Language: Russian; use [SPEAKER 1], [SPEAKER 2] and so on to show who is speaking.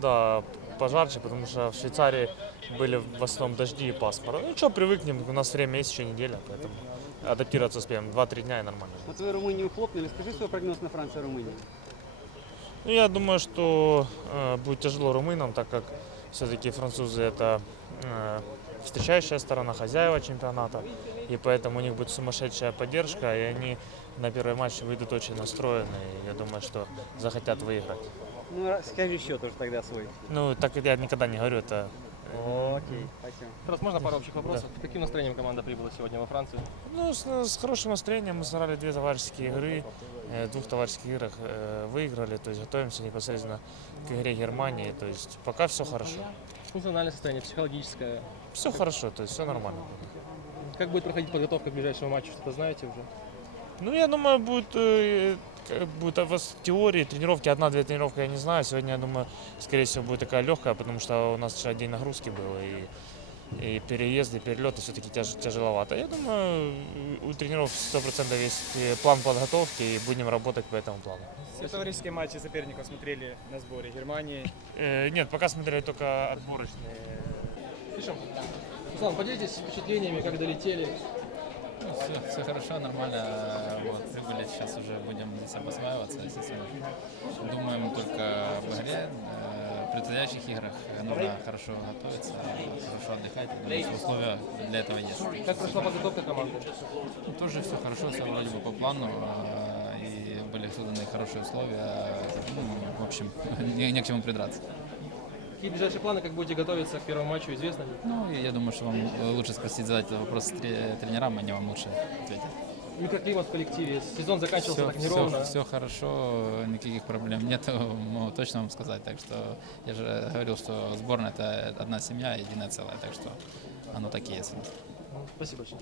[SPEAKER 1] да, пожарче, потому что в Швейцарии были в основном дожди и пасмурно. Ну что, привыкнем, у нас время есть еще неделя, поэтому адаптироваться успеем. Два-три дня и нормально.
[SPEAKER 2] Вот вы Румынию хлопнули. Скажи свой прогноз на Францию-Румынию.
[SPEAKER 1] Ну, я думаю, что э, будет тяжело румынам, так как все-таки французы это э, встречающая сторона, хозяева чемпионата, и поэтому у них будет сумасшедшая поддержка, и они на первый матч выйдут очень настроенные, и я думаю, что захотят выиграть.
[SPEAKER 2] Ну, скажи счет уже тогда свой.
[SPEAKER 1] Ну, так я никогда не говорю, это
[SPEAKER 2] Окей, спасибо.
[SPEAKER 3] Тарас, можно пару общих вопросов? С каким настроением команда прибыла сегодня во Францию?
[SPEAKER 1] Ну, с, с хорошим настроением мы сыграли две товарищеские игры. э, В двух товарищеских играх э, выиграли, то есть готовимся непосредственно к игре Германии. То есть пока все хорошо.
[SPEAKER 3] Функциональное состояние, психологическое.
[SPEAKER 1] Все хорошо, то есть все нормально.
[SPEAKER 3] Как будет проходить подготовка к ближайшему матчу, что-то знаете уже?
[SPEAKER 1] Ну, я думаю, будет, э, будет у вас теории, тренировки, одна-две тренировки, я не знаю. Сегодня, я думаю, скорее всего, будет такая легкая, потому что у нас вчера день нагрузки был, и, и переезды, перелеты все-таки тяж, тяжеловато. Я думаю, у тренеров 100% есть э, план подготовки, и будем работать по этому плану.
[SPEAKER 4] Все товарищеские матчи соперников смотрели на сборе Германии.
[SPEAKER 1] Э, нет, пока смотрели только отборочные.
[SPEAKER 3] Пишем. Руслан, поделитесь впечатлениями, как долетели.
[SPEAKER 5] Все, все хорошо, нормально. Вот, прибыли, сейчас уже будем здесь обосваиваться. естественно. Думаем только об игре. Э, В предстоящих играх нужно хорошо готовиться, хорошо отдыхать. Думаю, что условия для этого есть.
[SPEAKER 3] Как прошла подготовка команды?
[SPEAKER 5] Ну, Тоже все хорошо, все вроде бы по плану. э, И были созданы хорошие условия. Ну, в общем, не, не к чему придраться.
[SPEAKER 3] Какие ближайшие планы, как будете готовиться к первому матчу, известно ли?
[SPEAKER 5] Ну, я думаю, что вам лучше спросить, задать этот вопрос тре- тренерам, они вам лучше ответят.
[SPEAKER 3] Микроклимат в коллективе. Сезон заканчивался
[SPEAKER 5] все,
[SPEAKER 3] так неровно.
[SPEAKER 5] Все, хорошо, никаких проблем нет, могу точно вам сказать. Так что я же говорил, что сборная это одна семья, единое целое, так что оно так и есть.
[SPEAKER 3] Спасибо большое.